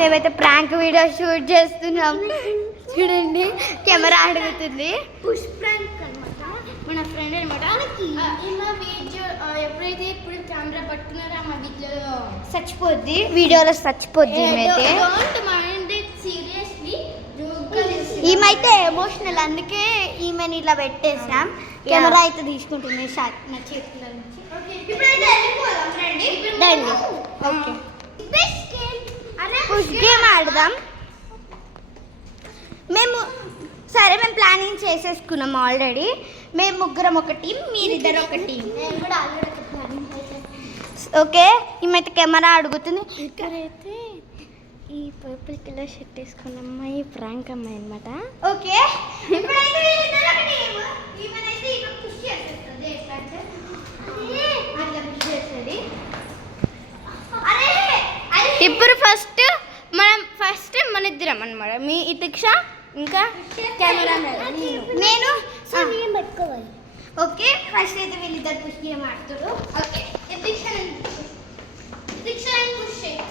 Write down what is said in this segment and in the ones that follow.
మేమైతే prank video shoot చేస్తున్నాం. చూడండి కెమెరా అడుగుతుంది. పుష్ ప్రాంక్ అనమాట. మన ఫ్రెండ్ అనమాట. వీడియో ఎప్పుడైతే ఇప్పుడు కెమెరా పట్టుకున్నారో మా వీడియోలో చచ్చిపోద్ది, వీడియోలో చచ్చిపోద్ది. ఈమైతే ఎమోషనల్, అందుకే ఈమెను ఇట్లా పెట్టేసాం. కెమెరా అయితే తీసుకుంటుంది నా చేతుల నుంచి. ఓకే పుష్ గేమ్ ఆడదాం. మేము ప్లానింగ్ చేసేసుకున్నాం ఆల్రెడీ. మేము ముగ్గురం ఒక టీం, మీరిద్దరు ఒక టీం. ఓకే ఈమైతే కెమెరా అడుగుతుంది. ఇక్కడైతే ఈ పర్పుల్ కలర్ షర్ట్ వేసుకున్న అమ్మాయి ప్రాంక్ అమ్మాయి అనమాట. ఓకే ఇప్పుడైతే ఈమెనైతే ఇక్కడ పుష్ చేసేస్తుంది. ఎట్లంటే అట్లా పుష్ చేస్తుంది. ఇప్పుడు ఫస్ట్ మన ఇద్దరం అనమాట. మీ ఇతిక్ష ఇంకా కెమెరా నేను పట్టుకోవాలి. ఓకే ఫస్ట్ అయితే వీళ్ళిద్దరు పుష్ గేమ్ ఆడుతారు. ఓకే ఇతిక్ష పుష్ చేయి.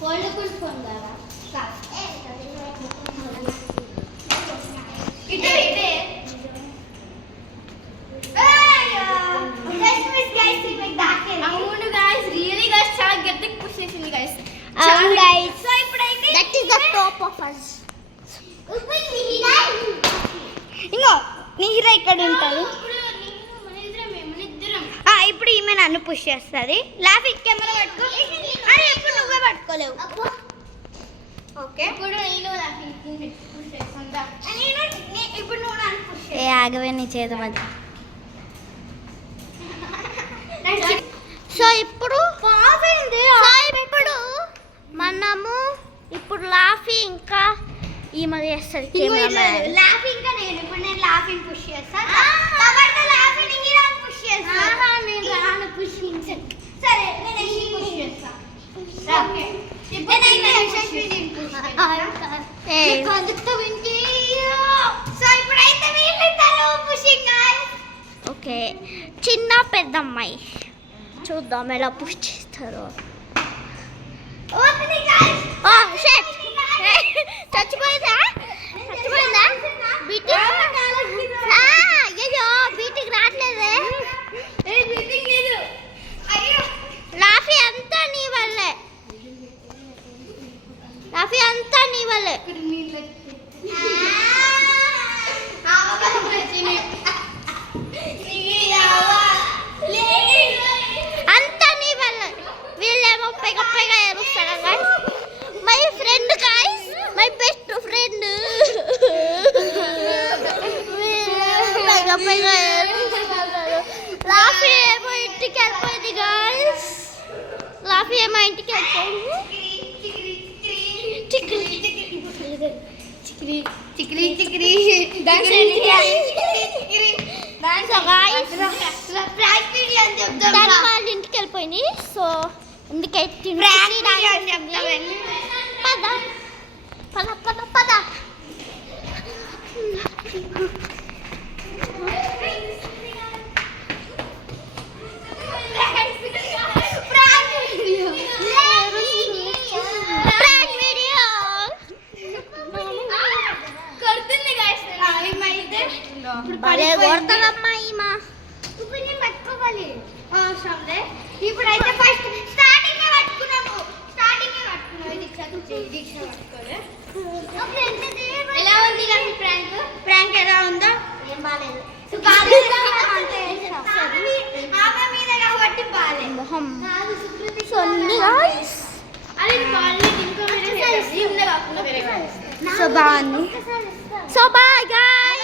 ఫోల్డబుల్ ఫోన్ కదా ఇదే అవును గైస్, రియల్లీ గైస్ చాలా గట్టిగా పుష్ చేసింది గైస్. అవును గైస్. సో ఇప్పుడైతే that is the top of us. ఇంకో నీహిరా ఇక్కడ ఉంటాడు. ఇప్పుడు ఈమె నన్ను పుష్ చేస్తుంది. లాఫింగ్ కెమెరా పట్టుకో. అరే ఇప్పుడు నువ్వే పట్టుకోలేవు. ఓకే ఇప్పుడు నేను లాఫింగ్ పుష్ చేస్తా. ఇప్పుడు నువ్వు నన్ను పుష్ చేయి. ఆగవే నీ చేత మధ్య. సో ఇప్పుడు మనము ఇప్పుడు లాఫీ ఇంకా ఈమె చేస్తుంది. లాఫింగ్ గా నేను ఇప్పుడు లాఫింగ్ పుష్ చేస్తాను. తర్వాత లాఫింగ్ హీరోని పుష్ చేస్తాను. నేను రాను పుషింగ్. సరే నేను ఈ పుష్ చేస్తా. ఓకే నేనైతే యశస్విని పుష్ చేస్తా. సో ఇప్పుడైతే వీళ్ళిద్దరూ పుషింగ్ గైస్. ఓకే చిన్న పెద్ద అమ్మాయి చూద్దాం ఎలా పుష్ చేస్తారో. Opening guys. ఓ షిట్ చచ్చిపోయిందా బీటింగ్. అయ్యో బీటింగ్ రావట్లేదే. బీటింగ్ లేదు. అయ్యో లాఫీ అంతా నీ వల్లే. అంతా నీ వల్లే. వీళ్ళేమో పెగ ఏరుస్తారు guys. My friend guys, my best friend. పెగ ఏరుస్తారు. లాఫీ ఏమో ఇంటికి వెళ్ళిపోయింది గైస్. చిక్రీ దాని వాళ్ళ ఇంటికి వెళ్ళిపోయింది. సో అందుకే పద కొడతాదమ్మా ఈమా. ఇప్పుడు నేను పట్టుకోవాలి అవసరం లే. ఇప్పుడైతే ఫస్ట్ స్టార్టింగ్ పట్టుకున్నాము. దీక్ష పట్టుకోలే. ఎలా ఉంది నాకు ప్రాంక్ ఎలా ఉందో? ఏం బాలేదు. ఆమె మీద కాబట్టి బాలేదు. మొహం సో బాగుంది. So bye guys.